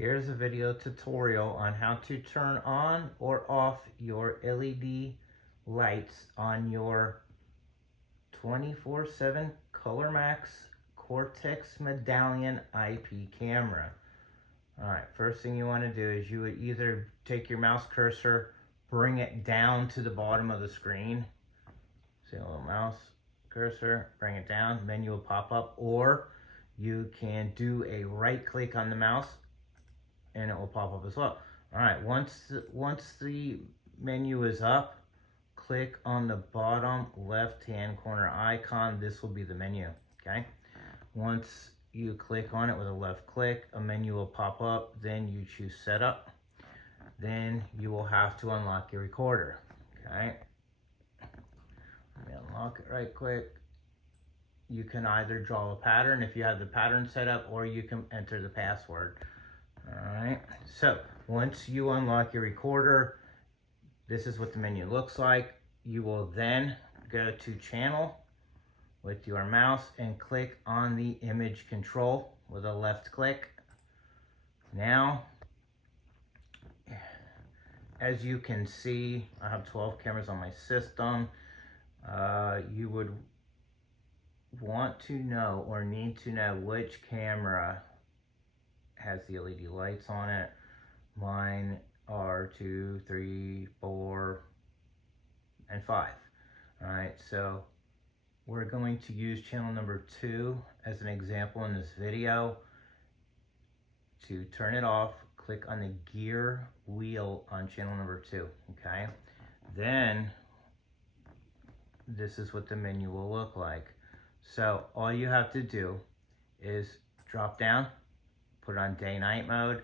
Here's a video tutorial on how to turn on or off your LED lights on your 24/7 Colormax Cortex Medallion IP camera. Alright, first thing you want to do is you would either take your mouse cursor, bring it down to the bottom of the screen. See a little mouse cursor, bring it down, menu will pop up, or you can do a right click on the mouse and it will pop up as well. Alright, once the menu is up, click on the bottom left hand corner icon. This will be the menu. Okay, once you click on it with a left click, a menu will pop up. Then you choose setup. Then you will have to unlock your recorder. Okay, let me unlock it right quick. You can either draw a pattern if you have the pattern set up, or you can enter the password. Alright, so once you unlock your recorder, this is what the menu looks like. You will then go to channel with your mouse and click on the image control with a left click. Now, as you can see, I have 12 cameras on my system. You would want to know or need to know which camera has the LED lights on it. Mine are 2, 3, 4, and 5. Alright, so we're going to use channel number 2 as an example in this video. To turn it off, click on the gear wheel on channel number 2. Okay, then this is what the menu will look like. So all you have to do is drop down, put it on day-night mode.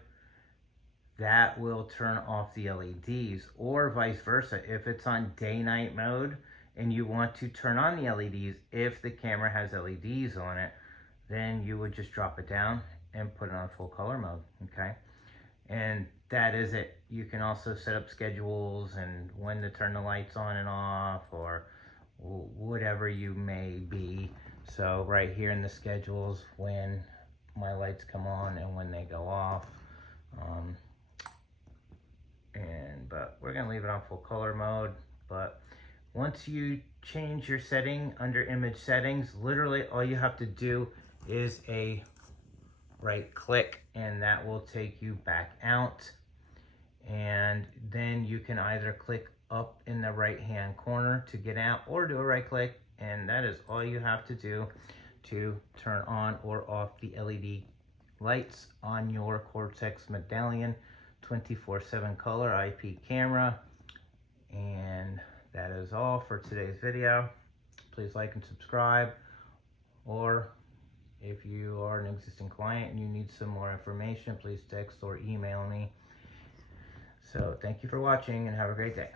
That will turn off the LEDs, or vice versa. If it's on day-night mode and you want to turn on the LEDs, if the camera has LEDs on it, then you would just drop it down and put it on full color mode. Okay, and that is it. You can also set up schedules and when to turn the lights on and off, or whatever you may be. So right here in the schedules, when my lights come on and when they go off. But we're gonna leave it on full color mode. But once you change your setting under image settings, literally all you have to do is a right click and that will take you back out. And then you can either click up in the right hand corner to get out, or do a right click, and that is all you have to do to turn on or off the LED lights on your Cortex Medallion 24/7 color IP camera. And that is all for today's video. Please like and subscribe, or if you are an existing client and you need some more information, please text or email me. So thank you for watching and have a great day.